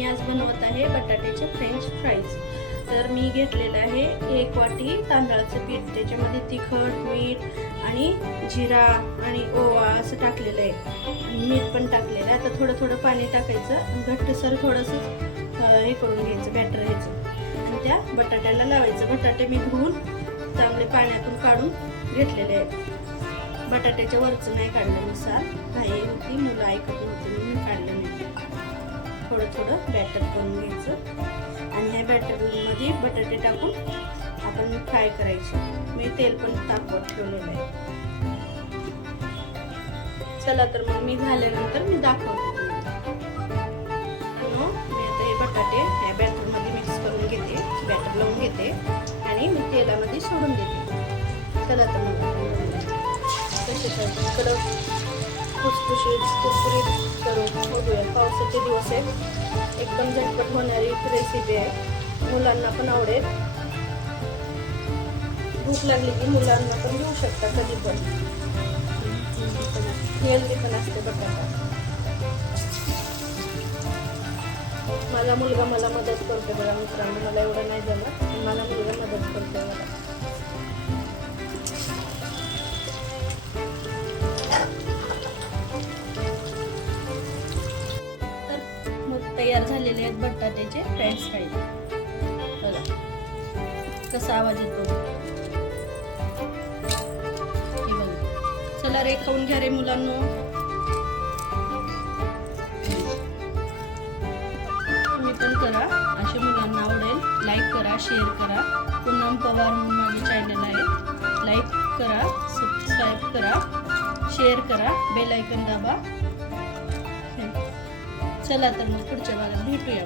मी आज बनवत आहे बटाट्याचे फ्रेंच फ्राईज. तर मी घेतलेलं आहे 1 वाटी तांदळाचं पीठ. त्याच्यामध्ये तिखट, मीठ आणि जिरा आणि ओवा असं टाकलेलं आहे आणि मीठ पण टाकलेलं आहे. आता थोडं थोडं पाणी टाकायचं, घट्टसर थोडंसं हे करून घ्यायचं, बॅटर घ्यायचं आणि त्या बटाट्याला लावायचं. बटाटे मी धुवून चांगले पाण्यातून काढून घेतलेले आहेत. बटाट्याच्या वरचं नाही काढलं मी, साल घाई होती, मुलं ऐकत नव्हती म्हणून मी काढलं नाही. थोडं थोडं बॅटर करून घ्यायचं आणि ह्या बॅटरमध्ये बटाटे टाकून आपण फ्राय करायचे. मी तेल पण तापवत ठेवलेलं आहे. चला तर मग मी झाल्यानंतर मी दाखवते. मी आता हे बटाटे या बॅटरमध्ये मिक्स करून घेते, बॅटर लावून घेते आणि मी तेलामध्ये सोडून देते. चला तर मग कसे कडक खुसखुशीत कुरकुरीत करून बघूया. पावसाचे दिवस आहेत, एकदम झटपट होणारी रेसिपी आहे, मुलांना पण आवडेल. भूक लागली की मुलांना पण देऊ शकता कधी पण. हेल्दी पण असते बटाटा. माझा मुलगा मला मदत करतो बघा मित्रांनो, मला एवढं नाही जमत, मला मुलगा मदत करतो मला. तयार झालेले आहेत बटाट्याचे फ्रेंच फ्राईज. बघा कसा आवाज येतो. हे बघा. चला रे, खाऊन घ्या रे मुलांनो. तुम्ही पण करा, असे मुलांना आवडेल. लाईक करा, शेअर करा. पूनम पवार म्हणून माझे चॅनल आहे. लाईक करा, सबस्क्राईब करा, शेअर करा, बेल आयकॉन दाबा. चला तर मग पुढच्या भागात भेटूया.